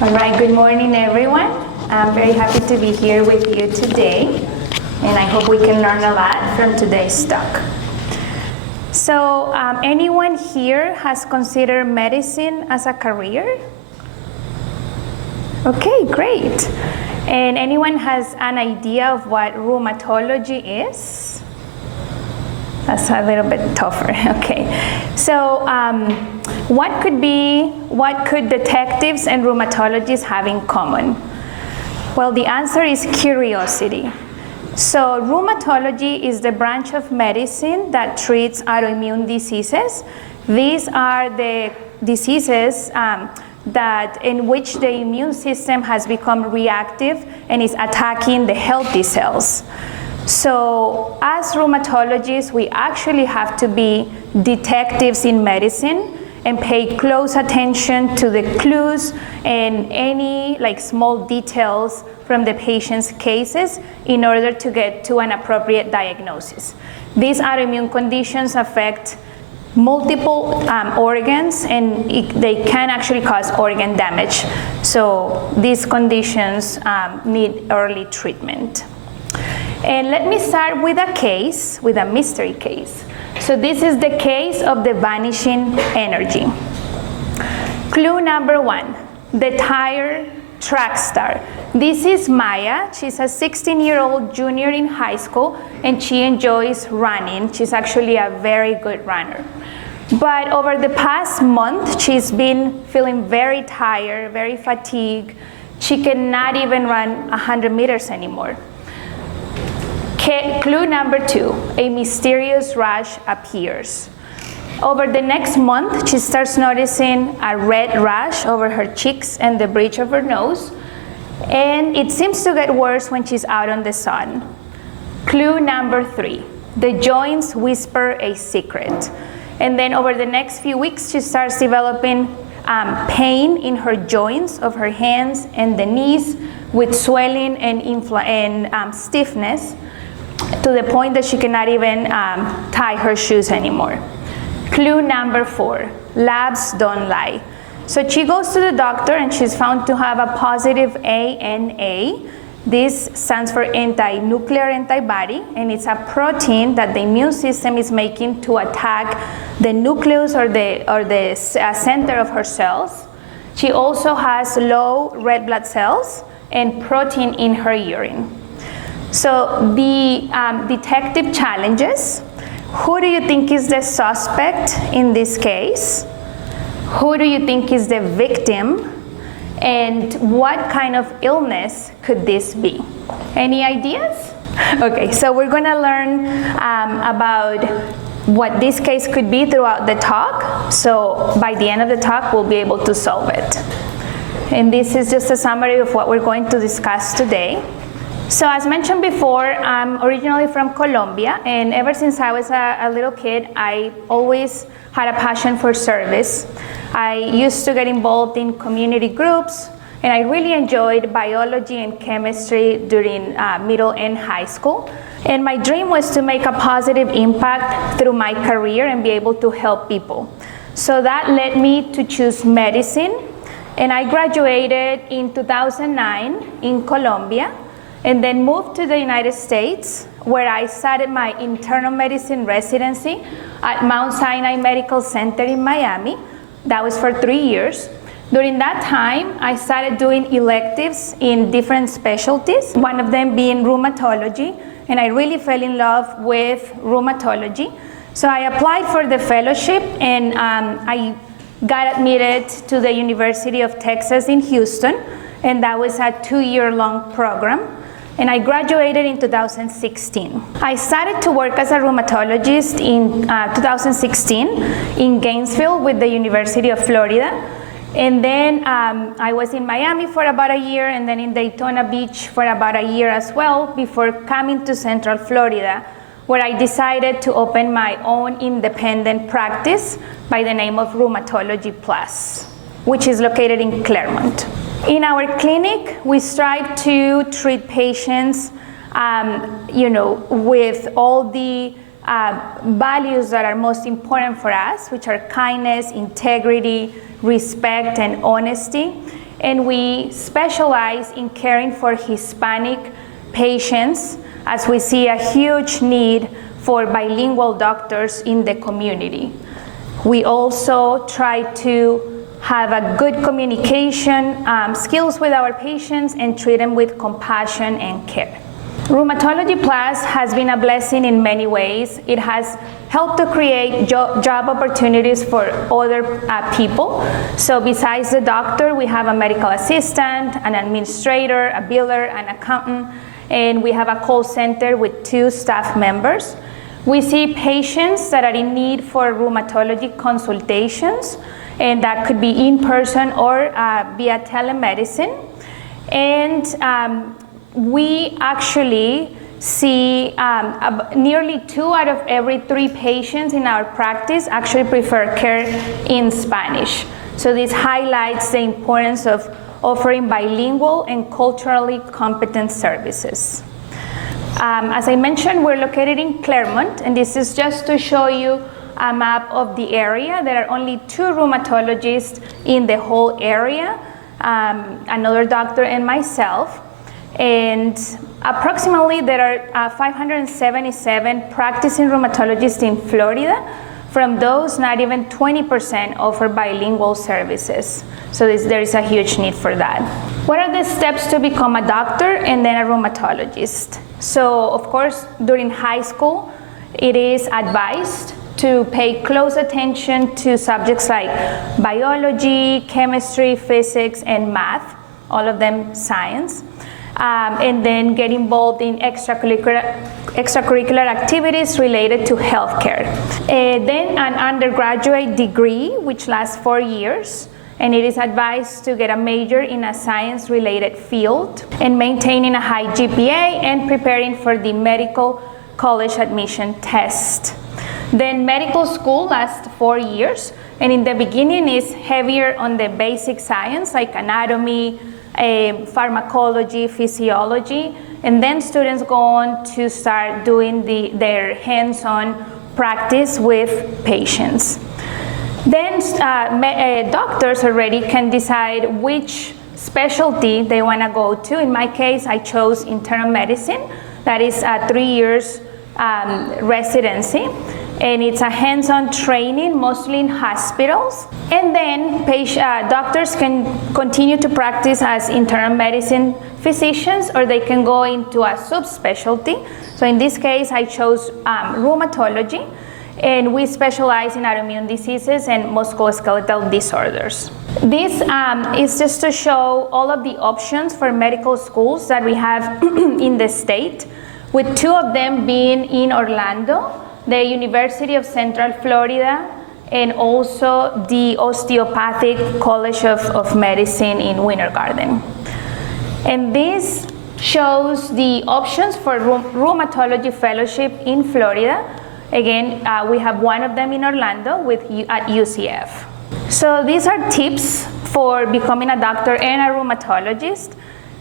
All right, good morning everyone. I'm very happy to be here with you today, and I hope we can learn a lot from today's talk. So, anyone here has considered medicine as a career? Okay, great. And anyone has an idea of what rheumatology is? That's a little bit tougher, okay. So, what could detectives and rheumatologists have in common? Well, the answer is curiosity. So, rheumatology is the branch of medicine that treats autoimmune diseases. These are the diseases in which the immune system has become reactive and is attacking the healthy cells. So as rheumatologists, we actually have to be detectives in medicine and pay close attention to the clues and any small details from the patient's cases in order to get to an appropriate diagnosis. These autoimmune conditions affect multiple organs, and they can actually cause organ damage. So these conditions need early treatment. And let me start with a mystery case. So this is the case of the vanishing energy. Clue number 1, the tire track star. This is Maya. She's a 16-year-old junior in high school, and she enjoys running. She's actually a very good runner. But over the past month, she's been feeling very tired, very fatigued. She cannot even run 100 meters anymore. Clue number 2, a mysterious rash appears. Over the next month, she starts noticing a red rash over her cheeks and the bridge of her nose, and it seems to get worse when she's out on the sun. Clue number 3, the joints whisper a secret. And then over the next few weeks, she starts developing pain in her joints of her hands and the knees with swelling and stiffness, to the point that she cannot even tie her shoes anymore. Clue number 4, labs don't lie. So she goes to the doctor and she's found to have a positive ANA. This stands for anti-nuclear antibody, and it's a protein that the immune system is making to attack the nucleus or the center of her cells. She also has low red blood cells and protein in her urine. So the detective challenges: who do you think is the suspect in this case? Who do you think is the victim? And what kind of illness could this be? Any ideas? Okay, so we're gonna learn about what this case could be throughout the talk. So by the end of the talk, we'll be able to solve it. And this is just a summary of what we're going to discuss today. So as mentioned before, I'm originally from Colombia, and ever since I was a little kid, I always had a passion for service. I used to get involved in community groups, and I really enjoyed biology and chemistry during middle and high school. And my dream was to make a positive impact through my career and be able to help people. So that led me to choose medicine, and I graduated in 2009 in Colombia, and then moved to the United States, where I started my internal medicine residency at Mount Sinai Medical Center in Miami. That was for 3 years. During that time, I started doing electives in different specialties, one of them being rheumatology, and I really fell in love with rheumatology. So I applied for the fellowship, and I got admitted to the University of Texas in Houston, and that was a 2-year-long program. And I graduated in 2016. I started to work as a rheumatologist in 2016 in Gainesville with the University of Florida. And then I was in Miami for about a year, and then in Daytona Beach for about a year as well, before coming to Central Florida, where I decided to open my own independent practice by the name of Rheumatology Plus, which is located in Claremont. In our clinic, we strive to treat patients, with all the values that are most important for us, which are kindness, integrity, respect, and honesty. and we specialize in caring for Hispanic patients, as we see a huge need for bilingual doctors in the community. We also try to have a good communication skills with our patients and treat them with compassion and care. Rheumatology Plus has been a blessing in many ways. It has helped to create job opportunities for other people. So besides the doctor, we have a medical assistant, an administrator, a biller, an accountant, and we have a call center with 2 staff members. We see patients that are in need for rheumatology consultations, and that could be in person or via telemedicine. And we actually see nearly 2 out of every 3 patients in our practice actually prefer care in Spanish. So this highlights the importance of offering bilingual and culturally competent services. As I mentioned, we're located in Claremont, and this is just to show you a map of the area. There are only 2 rheumatologists in the whole area, another doctor and myself. And approximately there are 577 practicing rheumatologists in Florida. From those, not even 20% offer bilingual services. So there is a huge need for that. What are the steps to become a doctor and then a rheumatologist? So of course, during high school, it is advised to pay close attention to subjects like biology, chemistry, physics, and math, all of them science. And then get involved in extracurricular activities related to healthcare. Then an undergraduate degree, which lasts 4 years, and it is advised to get a major in a science-related field, and maintaining a high GPA and preparing for the medical college admission test. Then medical school lasts 4 years, and in the beginning is heavier on the basic science like anatomy, pharmacology, physiology, and then students go on to start doing their hands-on practice with patients. Then doctors already can decide which specialty they want to go to. In my case, I chose internal medicine. That is a 3 years residency, and it's a hands-on training, mostly in hospitals. And then doctors can continue to practice as internal medicine physicians, or they can go into a subspecialty. So in this case, I chose rheumatology, and we specialize in autoimmune diseases and musculoskeletal disorders. This is just to show all of the options for medical schools that we have in the state, with 2 of them being in Orlando, the University of Central Florida, and also the Osteopathic College of Medicine in Winter Garden. And this shows the options for rheumatology fellowship in Florida. Again, we have 1 of them in Orlando at UCF. So these are tips for becoming a doctor and a rheumatologist.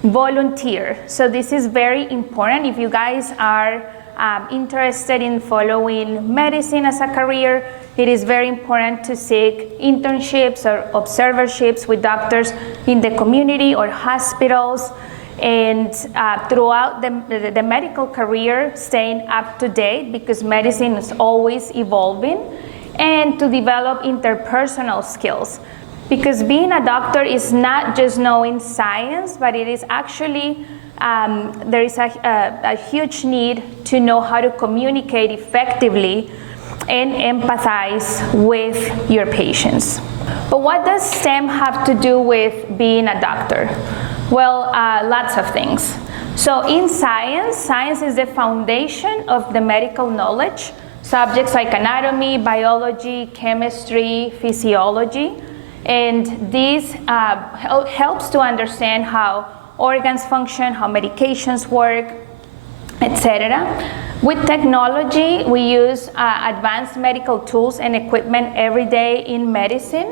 Volunteer. So this is very important. If you guys are interested in following medicine as a career, it is very important to seek internships or observerships with doctors in the community or hospitals, and throughout the medical career, staying up to date, because medicine is always evolving, and to develop interpersonal skills. Because being a doctor is not just knowing science, but it is actually, there is a huge need to know how to communicate effectively and empathize with your patients. But what does STEM have to do with being a doctor? Well, lots of things. So in science is the foundation of the medical knowledge. Subjects like anatomy, biology, chemistry, physiology. And this helps to understand how organs function, how medications work, etc. With technology, we use advanced medical tools and equipment every day in medicine.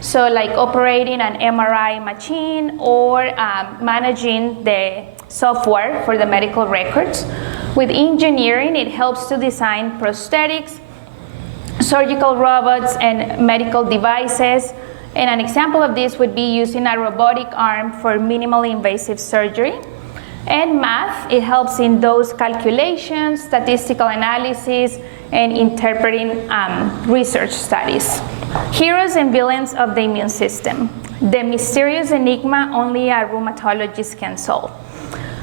So like operating an MRI machine or managing the software for the medical records. With engineering, it helps to design prosthetics, surgical robots, and medical devices. And an example of this would be using a robotic arm for minimally invasive surgery. And math, it helps in those calculations, statistical analysis, and interpreting research studies. Heroes and villains of the immune system. The mysterious enigma only a rheumatologist can solve.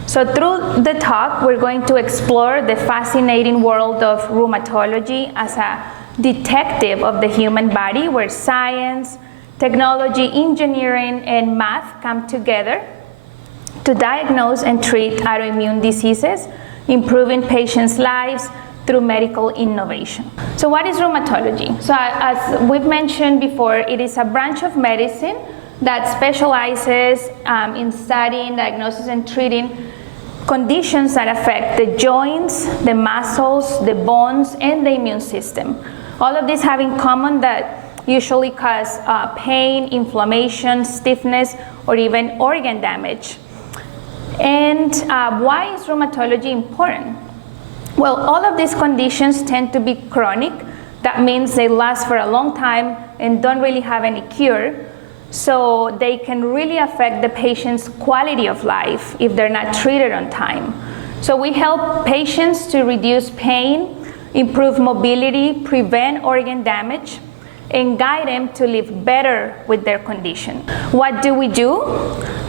So through the talk, we're going to explore the fascinating world of rheumatology as a detective of the human body, where science, technology, engineering, and math come together to diagnose and treat autoimmune diseases, improving patients' lives through medical innovation. So what is rheumatology? So as we've mentioned before, it is a branch of medicine that specializes in studying, diagnosis, and treating conditions that affect the joints, the muscles, the bones, and the immune system. All of these have in common that usually cause pain, inflammation, stiffness, or even organ damage. And why is rheumatology important? Well, all of these conditions tend to be chronic. That means they last for a long time and don't really have any cure. So they can really affect the patient's quality of life if they're not treated on time. So we help patients to reduce pain, improve mobility, prevent organ damage, and guide them to live better with their condition. What do?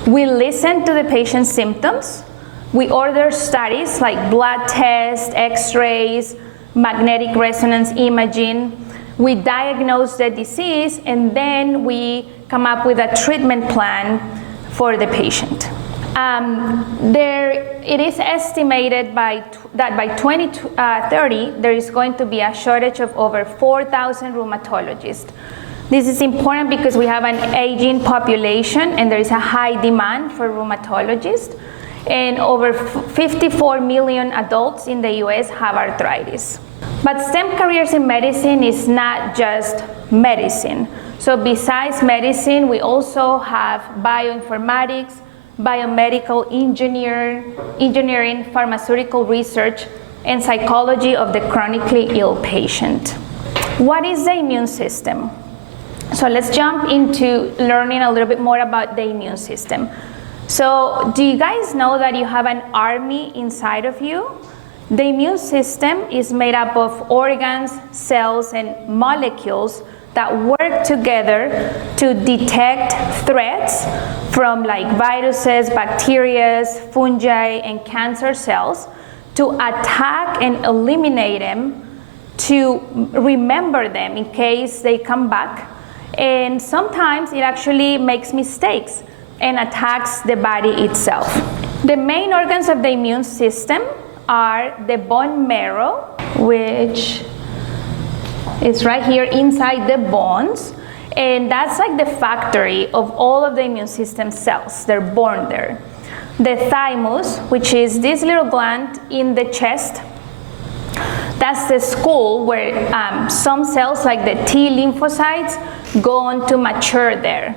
We listen to the patient's symptoms. We order studies like blood tests, x-rays, magnetic resonance imaging. We diagnose the disease, and then we come up with a treatment plan for the patient. It is estimated that by 2030, there is going to be a shortage of over 4,000 rheumatologists. This is important because we have an aging population and there is a high demand for rheumatologists. And over 54 million adults in the US have arthritis. But STEM careers in medicine is not just medicine. So besides medicine, we also have bioinformatics, biomedical engineering, pharmaceutical research, and psychology of the chronically ill patient. What is the immune system? So let's jump into learning a little bit more about the immune system. So do you guys know that you have an army inside of you? The immune system is made up of organs, cells, and molecules that work together to detect threats from like viruses, bacteria, fungi, and cancer cells, to attack and eliminate them, to remember them in case they come back. And sometimes it actually makes mistakes and attacks the body itself. The main organs of the immune system are the bone marrow, which is right here inside the bones, and that's like the factory of all of the immune system cells. They're born there. The thymus, which is this little gland in the chest, that's the school where some cells like the T lymphocytes go on to mature there.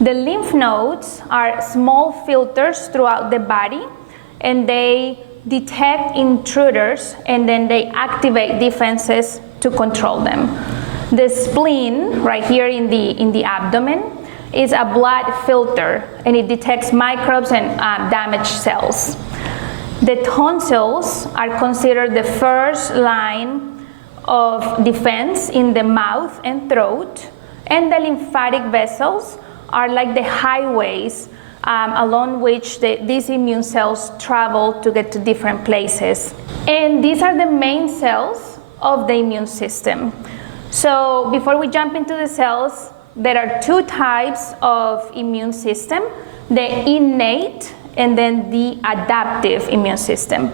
The lymph nodes are small filters throughout the body, and they detect intruders, and then they activate defenses to control them. The spleen, right here in the abdomen, is a blood filter, and it detects microbes and damaged cells. The tonsils are considered the first line of defense in the mouth and throat, and the lymphatic vessels are like the highways along which these immune cells travel to get to different places. And these are the main cells of the immune system. So before we jump into the cells, there are two types of immune system: the innate and then the adaptive immune system.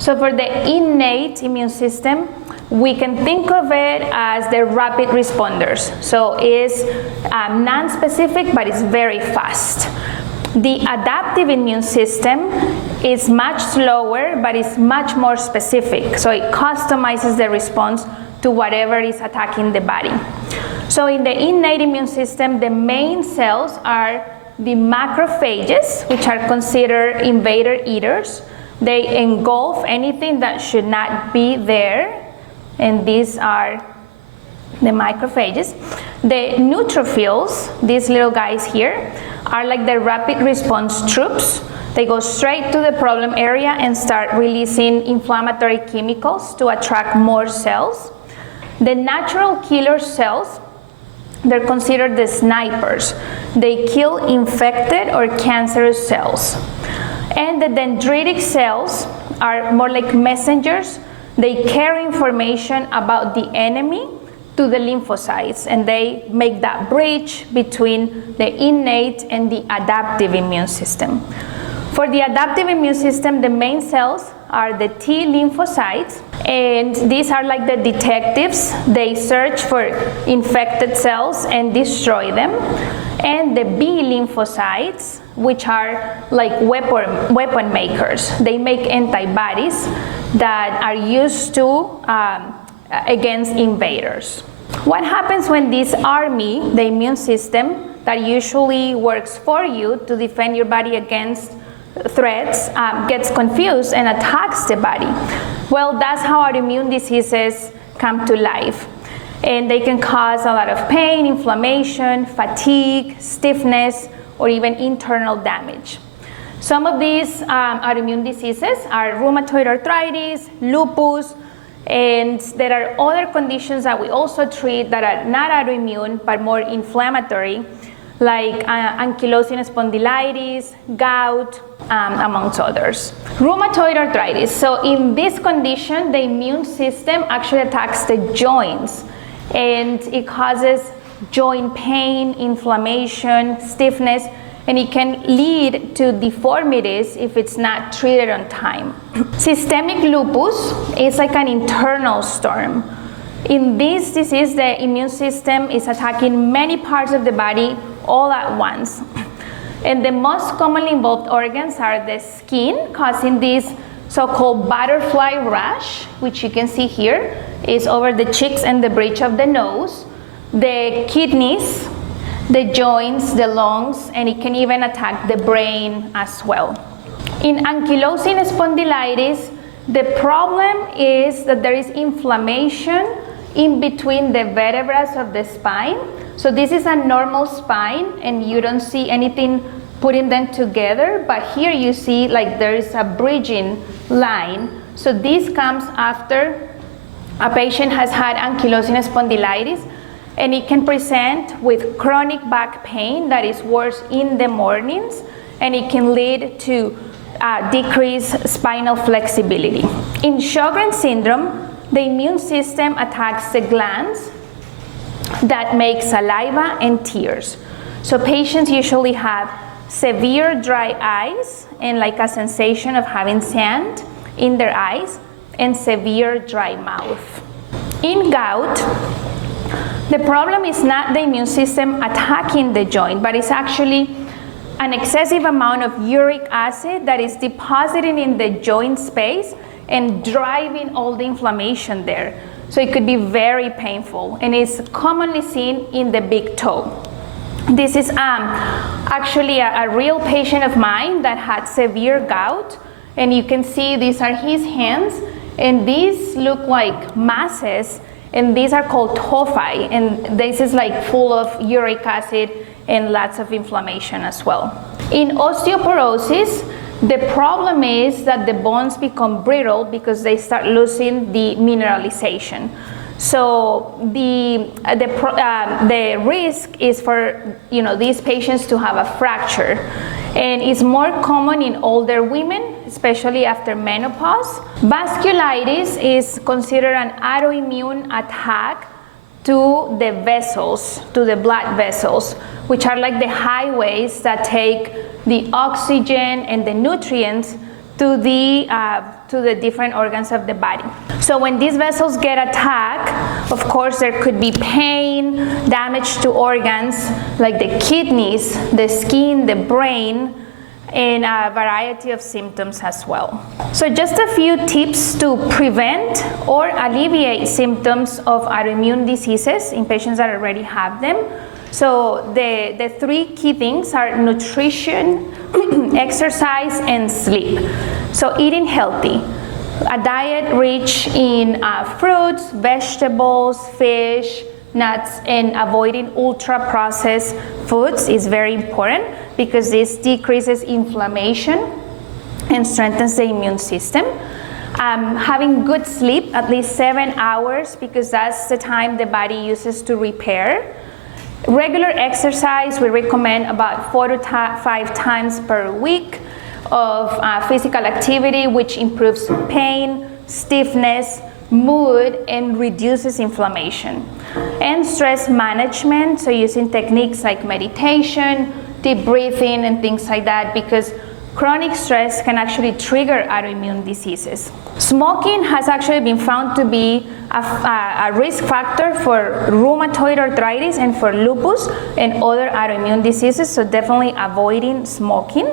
So for the innate immune system, we can think of it as the rapid responders. So it's non-specific, but it's very fast. The adaptive immune system is much slower, but it's much more specific. So it customizes the response to whatever is attacking the body. So in the innate immune system, the main cells are the macrophages, which are considered invader eaters. They engulf anything that should not be there, and these are the macrophages. The neutrophils, these little guys here, are like the rapid response troops. They go straight to the problem area and start releasing inflammatory chemicals to attract more cells. The natural killer cells, they're considered the snipers. They kill infected or cancerous cells. And the dendritic cells are more like messengers. They carry information about the enemy to the lymphocytes, and they make that bridge between the innate and the adaptive immune system. For the adaptive immune system, the main cells are the T lymphocytes, and these are like the detectives. They search for infected cells and destroy them. And the B lymphocytes, which are like weapon makers. They make antibodies that are used to against invaders. What happens when this army, the immune system, that usually works for you to defend your body against threats, gets confused and attacks the body? Well, that's how autoimmune diseases come to life. And they can cause a lot of pain, inflammation, fatigue, stiffness, or even internal damage. Some of these autoimmune diseases are rheumatoid arthritis, lupus, and there are other conditions that we also treat that are not autoimmune but more inflammatory, like ankylosing spondylitis, gout, amongst others. Rheumatoid arthritis. So in this condition, the immune system actually attacks the joints, and it causes joint pain, inflammation, stiffness, and it can lead to deformities if it's not treated on time. Systemic lupus is like an internal storm. In this disease, the immune system is attacking many parts of the body all at once. And the most commonly involved organs are the skin, causing this so-called butterfly rash, which you can see here, is over the cheeks and the bridge of the nose, the kidneys, the joints, the lungs, and it can even attack the brain as well. In ankylosing spondylitis, the problem is that there is inflammation in between the vertebrae of the spine. So this is a normal spine, and you don't see anything putting them together, but here you see like there is a bridging line. So this comes after a patient has had ankylosing spondylitis, and it can present with chronic back pain that is worse in the mornings, and it can lead to decreased spinal flexibility. In Sjogren's syndrome, the immune system attacks the glands that make saliva and tears. So patients usually have severe dry eyes and like a sensation of having sand in their eyes, and severe dry mouth. In gout, the problem is not the immune system attacking the joint, but it's actually an excessive amount of uric acid that is depositing in the joint space and driving all the inflammation there. So it could be very painful, and it's commonly seen in the big toe. This is actually a real patient of mine that had severe gout, and you can see these are his hands, and these look like masses, and these are called tophi, and this is like full of uric acid and lots of inflammation as well. In osteoporosis, the problem is that the bones become brittle because they start losing the mineralization. So the risk is for these patients to have a fracture, and it's more common in older women, especially after menopause. Vasculitis is considered an autoimmune attack to the vessels, to the blood vessels, which are like the highways that take the oxygen and the nutrients to the different organs of the body. So when these vessels get attacked, of course there could be pain, damage to organs like the kidneys, the skin, the brain, and a variety of symptoms as well. So just a few tips to prevent or alleviate symptoms of autoimmune diseases in patients that already have them. So the three key things are nutrition, exercise, and sleep. So eating healthy, a diet rich in fruits, vegetables, fish, nuts, and avoiding ultra-processed foods is very important because this decreases inflammation and strengthens the immune system. Having good sleep, at least 7 hours, because that's the time the body uses to repair. Regular exercise, we recommend about 4 to 5 times per week of physical activity, which improves pain, stiffness, mood, and reduces inflammation. And stress management, so using techniques like meditation, deep breathing, and things like that, because chronic stress can actually trigger autoimmune diseases. Smoking has actually been found to be a risk factor for rheumatoid arthritis and for lupus and other autoimmune diseases, so definitely avoiding smoking.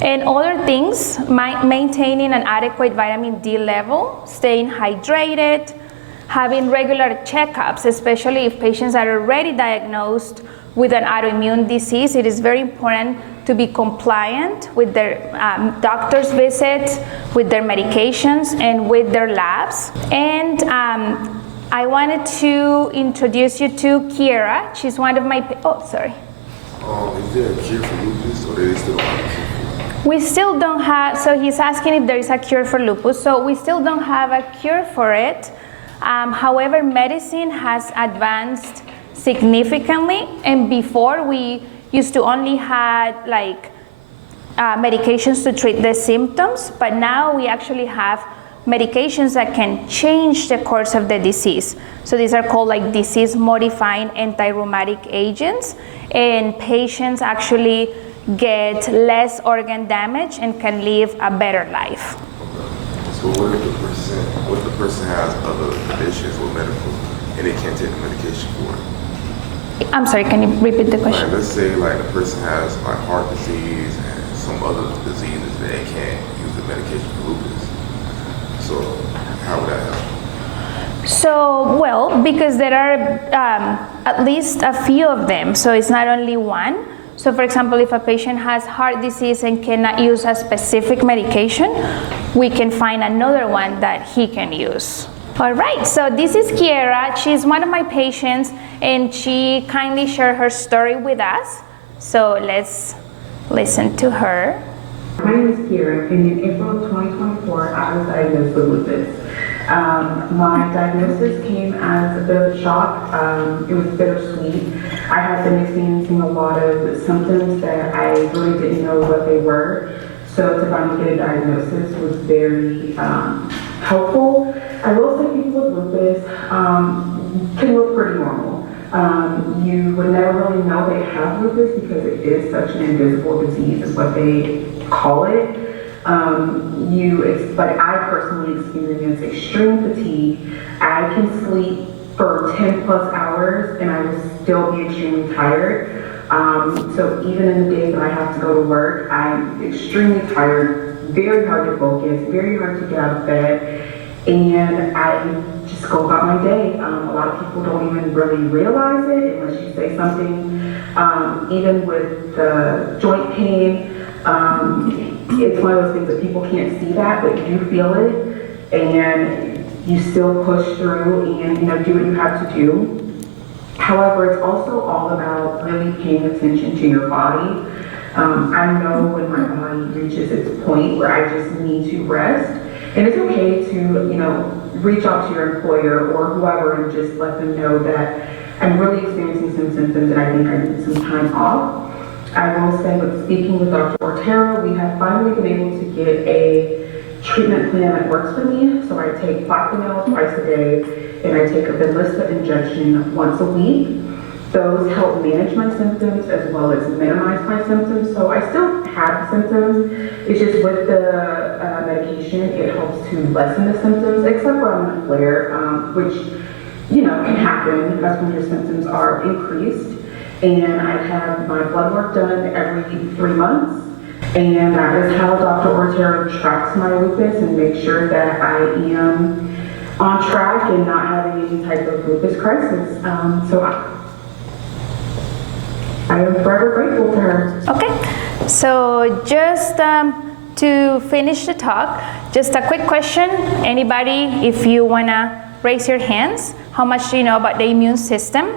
And other things, maintaining an adequate vitamin D level, staying hydrated, having regular checkups, especially if patients are already diagnosed with an autoimmune disease. It is very important to be compliant with their doctor's visits, with their medications, and with their labs. And I wanted to introduce you to Kiera. She's one of my, Is there a cure for lupus, or they still don't have a cure? We still don't have, so he's asking if there is a cure for lupus. So we still don't have a cure for it. However, medicine has advanced significantly, and before we used to only had like medications to treat the symptoms, but now we actually have medications that can change the course of the disease. So these are called like disease-modifying anti-rheumatic agents, and patients actually get less organ damage and can live a better life. So what if the person has other conditions or medical and they can't take the medication for it? I'm sorry, can you repeat the question? Like, let's say like the person has like heart disease and some other diseases that they can't use the medication for lupus. So how would that help? So, well, because there are at least a few of them, so it's not only one. So for example, if a patient has heart disease and cannot use a specific medication, we can find another one that he can use. All right, so this is Kiera. She's one of my patients, and she kindly shared her story with us. So let's listen to her. My name is Kiera, and in April of 2024, I was diagnosed with lupus. My diagnosis came as a bit of a shock. It was bittersweet. I had been experiencing a lot of symptoms that I really didn't know what they were. So to finally get a diagnosis was very helpful. I will say people with lupus can look pretty normal. You would never really know they have lupus because it is such an invisible disease is what they call it. But I personally experience extreme fatigue. I can sleep for 10 plus hours and I will still be extremely tired. So even in the days that I have to go to work, I'm extremely tired, very hard to focus, very hard to get out of bed, and I just go about my day. A lot of people don't even really realize it unless you say something. Even with the joint pain, it's one of those things that people can't see that, but you feel it, and you still push through and do what you have to do. However, it's also all about really paying attention to your body. I know when my body reaches its point where I just need to rest, and it's okay to reach out to your employer or whoever and just let them know that I'm really experiencing some symptoms and I think I need some time off. I will say, with speaking with Dr. Otero, we have finally been able to get a treatment plan that works for me. So I take Plaquenil twice a day, and I take a Benlysta injection once a week. Those help manage my symptoms as well as minimize my symptoms. So I still have symptoms. It's just with the medication, it helps to lessen the symptoms, except when I'm in a flare, which can happen. That's when your symptoms are increased. And I have my blood work done every 3 months. And that is how Dr. Otero tracks my lupus and makes sure that I am on track and not having any type of lupus crisis. So I am forever grateful to her. Okay, so just to finish the talk, just a quick question. Anybody, if you wanna raise your hands. How much do you know about the immune system?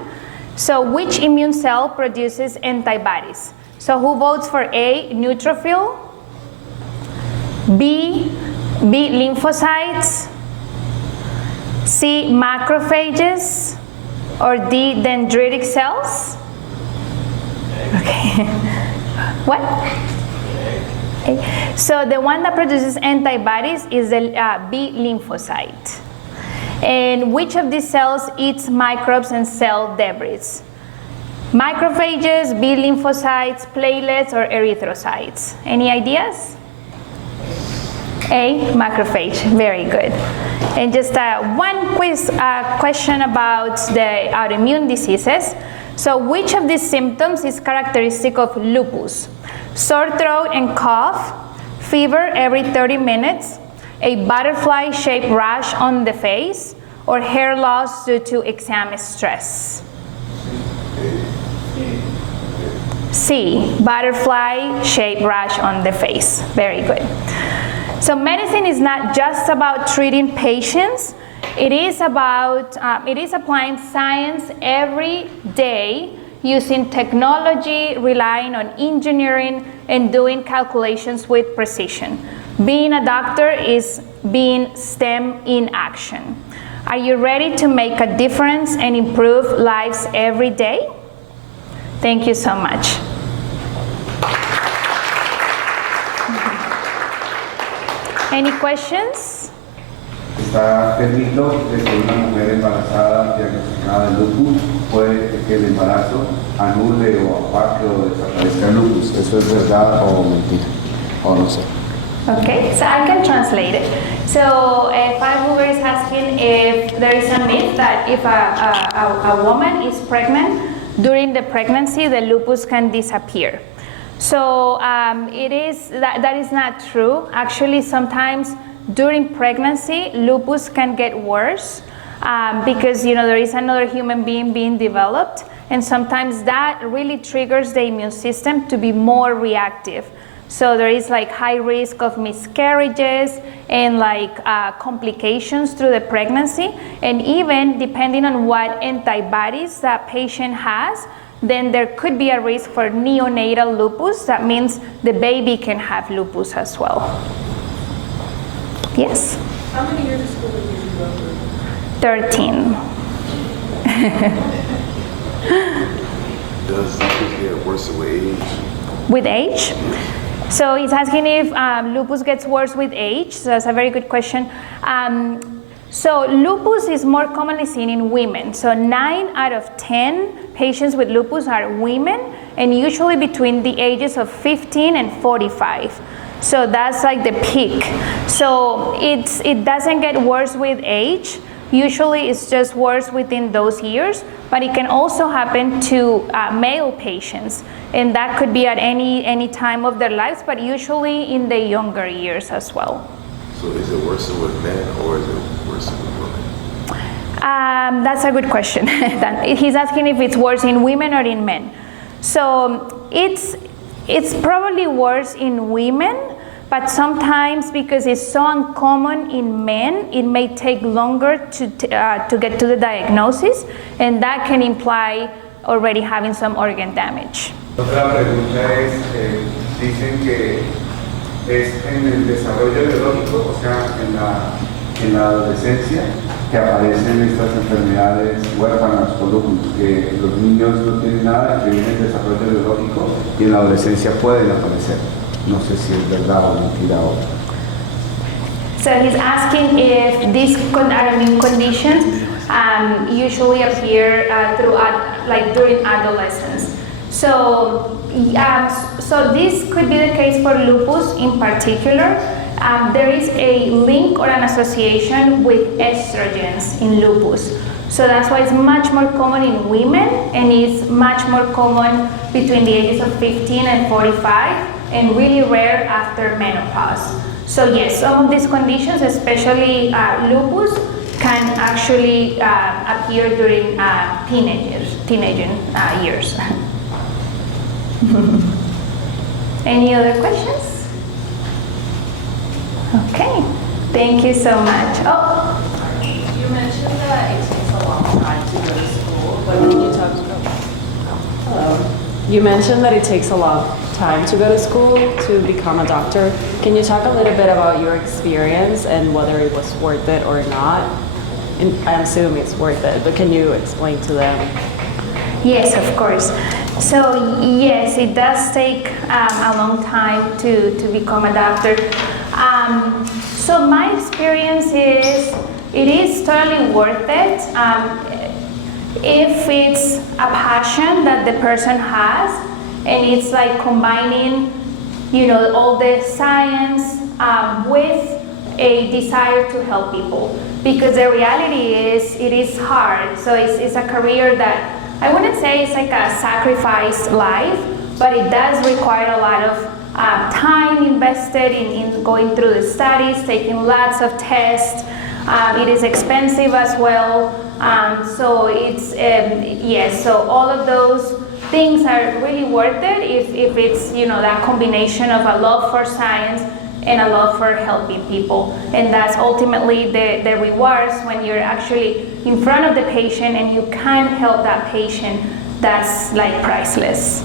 So which immune cell produces antibodies? So who votes for A, neutrophil, B, lymphocytes, C, macrophages, or D, dendritic cells? Okay. What? Okay. So the one that produces antibodies is the B lymphocyte. And which of these cells eats microbes and cell debris? Macrophages, B lymphocytes, platelets, or erythrocytes? Any ideas? A, macrophage. Very good. And just one quiz question about the autoimmune diseases. So which of these symptoms is characteristic of lupus? Sore throat and cough, fever every 30 minutes, a butterfly-shaped rash on the face, or hair loss due to exam stress? C, butterfly-shaped rash on the face. Very good. So medicine is not just about treating patients. It is applying science every day using technology, relying on engineering, and doing calculations with precision. Being a doctor is being STEM in action. Are you ready to make a difference and improve lives every day? Thank you so much. Any questions? Está permitido que una mujer embarazada diagnosticada de lupus puede que el embarazo anule o apague o desaparezca el lupus. ¿Eso es verdad o mentira? O no sé. Okay, so I can translate it. So Five is asking if there is a myth that if a woman is pregnant, during the pregnancy the lupus can disappear. So that is not true. Actually, sometimes during pregnancy, lupus can get worse because there is another human being being developed, and sometimes that really triggers the immune system to be more reactive. So there is like high risk of miscarriages and complications through the pregnancy, and even depending on what antibodies that patient has, then there could be a risk for neonatal lupus. That means the baby can have lupus as well. Yes? How many years of school did you go through? 13. Does lupus get worse with age? With age? So he's asking if lupus gets worse with age. So that's a very good question. So lupus is more commonly seen in women. So 9 out of 10 patients with lupus are women, and usually between the ages of 15 and 45. So that's like the peak. So it doesn't get worse with age. Usually it's just worse within those years, but it can also happen to male patients, and that could be at any time of their lives, but usually in the younger years as well. So is it worse with men or is it worse with women? That's a good question. He's asking if it's worse in women or in men. So it's probably worse in women, but sometimes because it's so uncommon in men, it may take longer to get to the diagnosis, and that can imply already having some organ damage. Otra pregunta es, dicen que es en el desarrollo biológico, o sea, en la adolescencia, que aparecen estas enfermedades huérfanas o lupus, que los niños no tienen nada, que viene el desarrollo biológico y en la adolescencia pueden aparecer. No sé si es verdad o mentira o... So he's asking if these autoimmune conditions usually appear during adolescence. So this could be the case for lupus in particular. There is a link or an association with estrogens in lupus. So that's why it's much more common in women, and it's much more common between the ages of 15 and 45, and really rare after menopause. So yes, some of these conditions, especially lupus, can actually appear during teenage years. Any other questions? Okay, thank you so much. You mentioned that it takes a long time to go to school, but can you talk Hello. You mentioned that it takes a long time to go to school to become a doctor. Can you talk a little bit about your experience and whether it was worth it or not? And I assume it's worth it, but can you explain to them? Yes, of course. So yes, it does take a long time to become a doctor. So my experience is, it is totally worth it if it's a passion that the person has, and it's like combining, you know, all the science with a desire to help people. Because the reality is, it is hard. So it's a career that I wouldn't say it's like a sacrificed life, but it does require a lot of time invested in going through the studies, taking lots of tests. It is expensive as well. So it's, yes, so all of those things are really worth it if it's, you know, that combination of a love for science and a love for helping people. And that's ultimately the rewards when you're actually in front of the patient and you can help that patient. That's like priceless.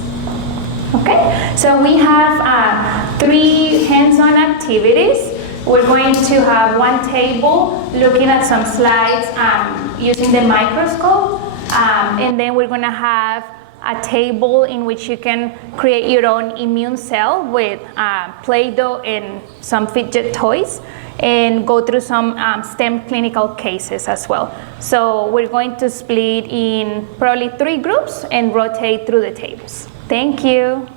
Okay, so we have 3 hands-on activities. We're going to have one table looking at some slides using the microscope, and then we're going to have a table in which you can create your own immune cell with Play-Doh and some fidget toys, and go through some STEM clinical cases as well. So we're going to split in probably 3 groups and rotate through the tables. Thank you.